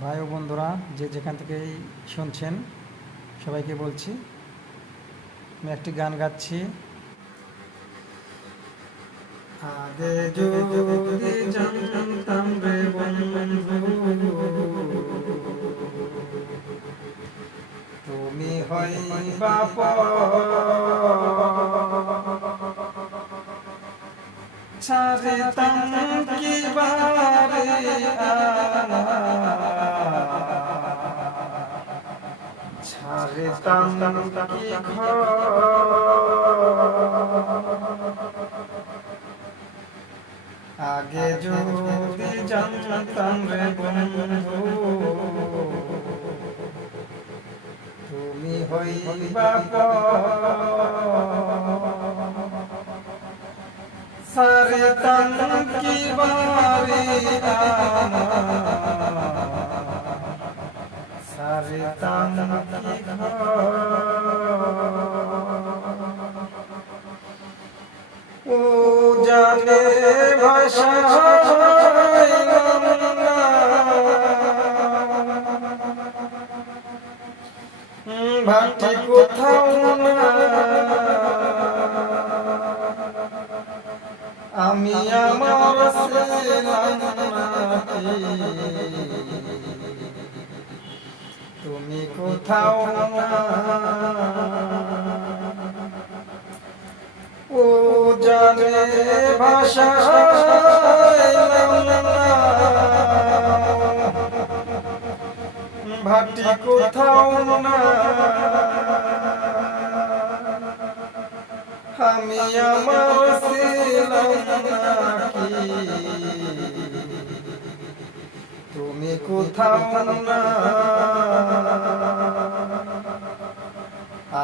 ভাই ও বন্ধুরা, যে যেখান থেকেই শুনছেন সবাইকে বলছি, আমি একটি গান গাচ্ছি। আগে যদি জানতাম রে বন্ধু, তুমি হইবা ছাড়িতাম কি বারে ছাড়িতাম কি আগে যদি জানতাম রে বন্ধু, তুমি হইবা ছাড়িতাম কি বারে ছাড়িতাম কি ও জানে ভাষা ভাটি কোথাও না, আমি আমার তুমি কোথাও না, ও জানে ভাষা ভাটি কোথাও না, আমি আমার ছিলাম নাকি তুমি কোথাও না।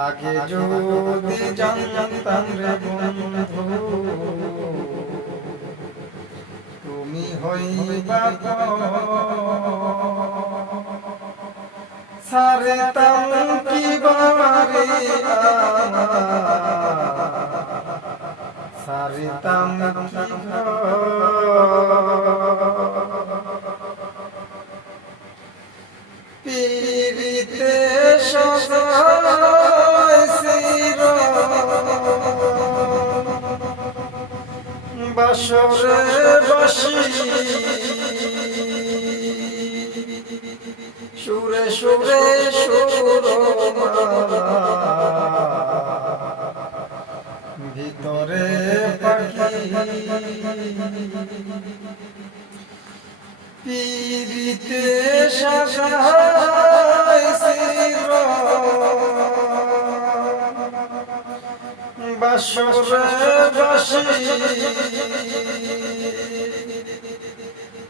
আগে যদি জানতাম রে বন্ধু, তুমি হইবা ছাড়িতাম কি বারে ছাড়িতাম কি পীড়িতে সাজাইছিল বাসরে বাসি, সুরে সুরে সুরমালা ভিতরে পাখি, পীড়িতে সাজাইছিল বাসরে বাসি,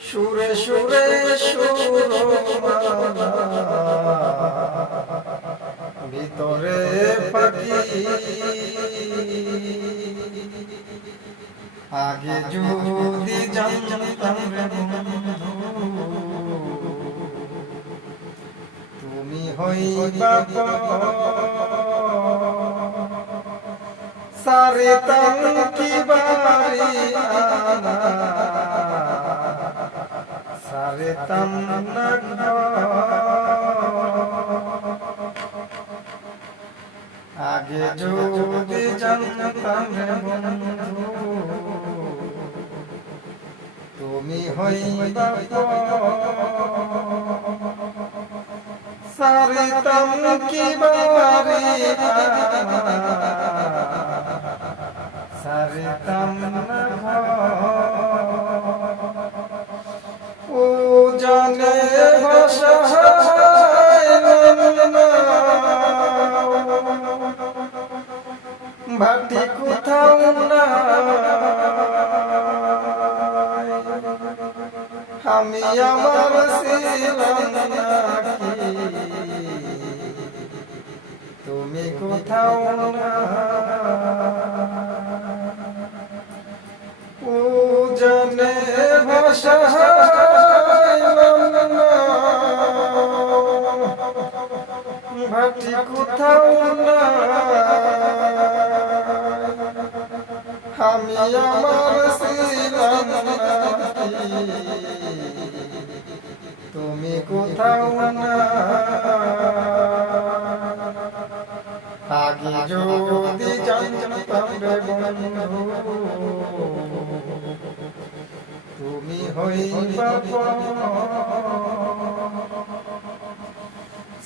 সুরে সুরে সুরমালা ভিতরে পাখি। আগে যদি জানতাম রে বন্ধু, তুমি হইবা ছাড়িতাম কি বারে ছাড়িতাম না আগে যদি জানতাম রে বন্ধু, তুমি হইবা ছাড়িতাম কি বারে ছাড়িতাম না ও জানে ভাষা ভাটি কোথাও না, আমি আমার ছিলাম নাকি তুমি কোথাও না, ও জানে ভাষা ভাটি কোথাও না, আমি আমার ছিলাম নাকি তুমি তুমি কোথাও না আগে যদি জানতাম রে বন্ধু তুমি হইবা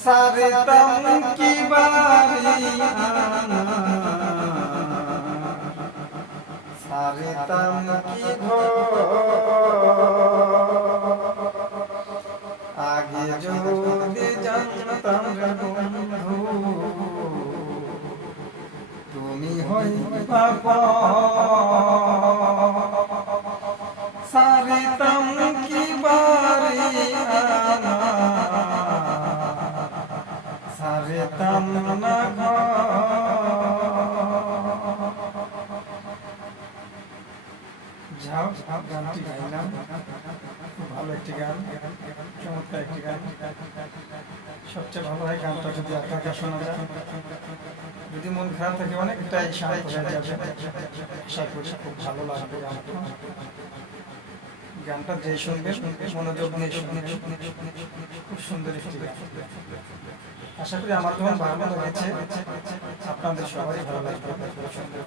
সারিতাম কি বাড়িয়া সারিতাম কি ঘর আগে যদি জানতাম রে বন্ধু তুমি হইবা সারিতাম কি বাড়িয়া সারিতাম না যাও গানটি গাইলাম, খুব ভালো একটি গান, চমৎকার একটি গান। সবচেয়ে ভালো হয় গানটা যদি একা একা শোনা যায়, যদি মন খারাপ থাকে অনেকটাই শান্ত হয়ে যাবে। আশা করি খুব ভালো লাগবে গানটা। গানটা যে শুনবে মনোযোগ নিয়ে শুনবে, খুব সুন্দর একটি গান। আশা করি আমার যখন ভালো লেগেছে আপনাদের সবাই ভালো লাগবে।